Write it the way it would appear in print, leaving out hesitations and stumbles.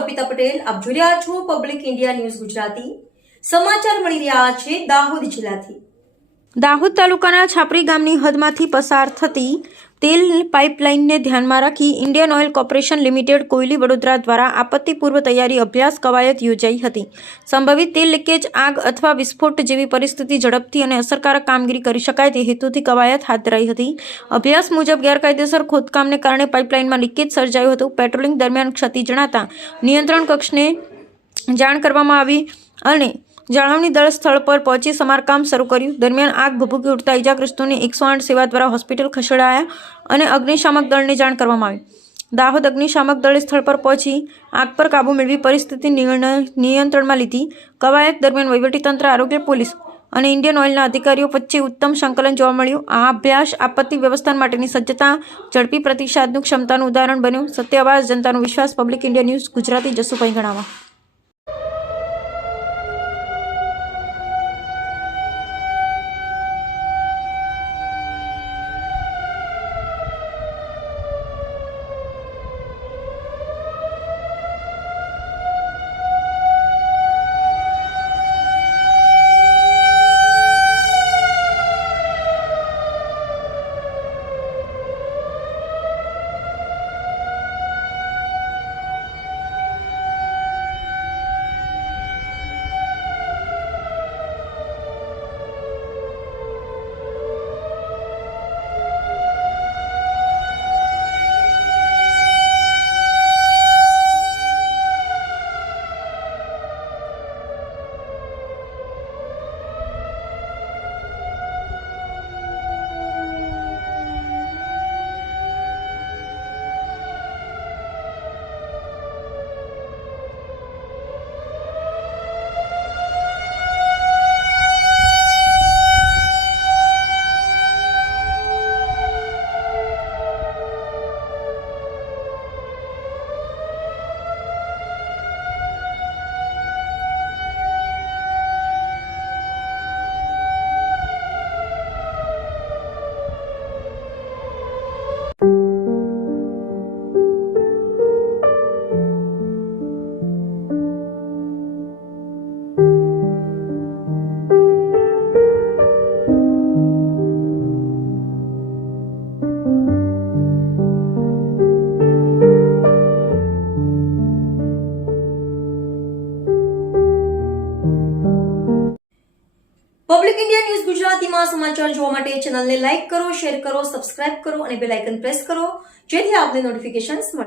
અર્પિતા પટેલ. આપ જોઈ રહ્યા છો પબ્લિક ઇન્ડિયા ન્યૂઝ ગુજરાતી. સમાચાર મળી રહ્યા છે દાહોદ જિલ્લાથી. દાહોદ તાલુકાના છાપરી ગામની હદમાંથી પસાર થતી તેલ પાઇપલાઇનને ધ્યાનમાં રાખી Indian Oil Corporation Limited Koyali Vadodara દ્વારા આપત્તિ પૂર્વ તૈયારી અભ્યાસ કવાયત યોજાઈ હતી. સંભવિત તેલ લીકેજ, આગ અથવા વિસ્ફોટ જેવી પરિસ્થિતિ ઝડપથી અને અસરકારક કામગીરી કરી શકાય તે હેતુથી કવાયત હાથ ધરાઈ હતી. અભ્યાસ મુજબ ગેરકાયદેસર ખોદકામને કારણે પાઇપલાઇનમાં લીકેજ સર્જાયું હતું. પેટ્રોલિંગ દરમિયાન ક્ષતિ જણાતા નિયંત્રણ કક્ષને જાણ કરવામાં આવી અને જાળવણી દળ સ્થળ પર પહોંચી સમારકામ શરૂ કર્યું. દરમિયાન આગ ભભૂકી ઉઠતા ઇજાગ્રસ્તોને 108 સેવા દ્વારા હોસ્પિટલ ખસેડાયા અને અગ્નિશામક દળને જાણ કરવામાં આવી. દાહોદ અગ્નિશામક દળે સ્થળ પર પહોંચી આગ પર કાબૂ મેળવી પરિસ્થિતિ નિયંત્રણમાં લીધી. કવાયત દરમિયાન વહીવટીતંત્ર, આરોગ્ય, પોલીસ અને ઇન્ડિયન ઓઇલના અધિકારીઓ વચ્ચે ઉત્તમ સંકલન જોવા મળ્યું. આ અભ્યાસ આપત્તિ વ્યવસ્થાપન માટેની સજ્જતા, ઝડપી પ્રતિસાદનું ક્ષમતાનું ઉદાહરણ બન્યું. સત્યવાસ, જનતાનો વિશ્વાસ. Public India News Gujarati. Jasubhai Ganava. Public India News ગુજરાતીમાં સમાચાર જોવા માટે ચેનલને લાઇક કરો, શેર કરો, સબસ્ક્રાઇબ કરો અને બેલ આઇકન પ્રેસ કરો જેથી આપને નોટિફિકેશન્સ મળે.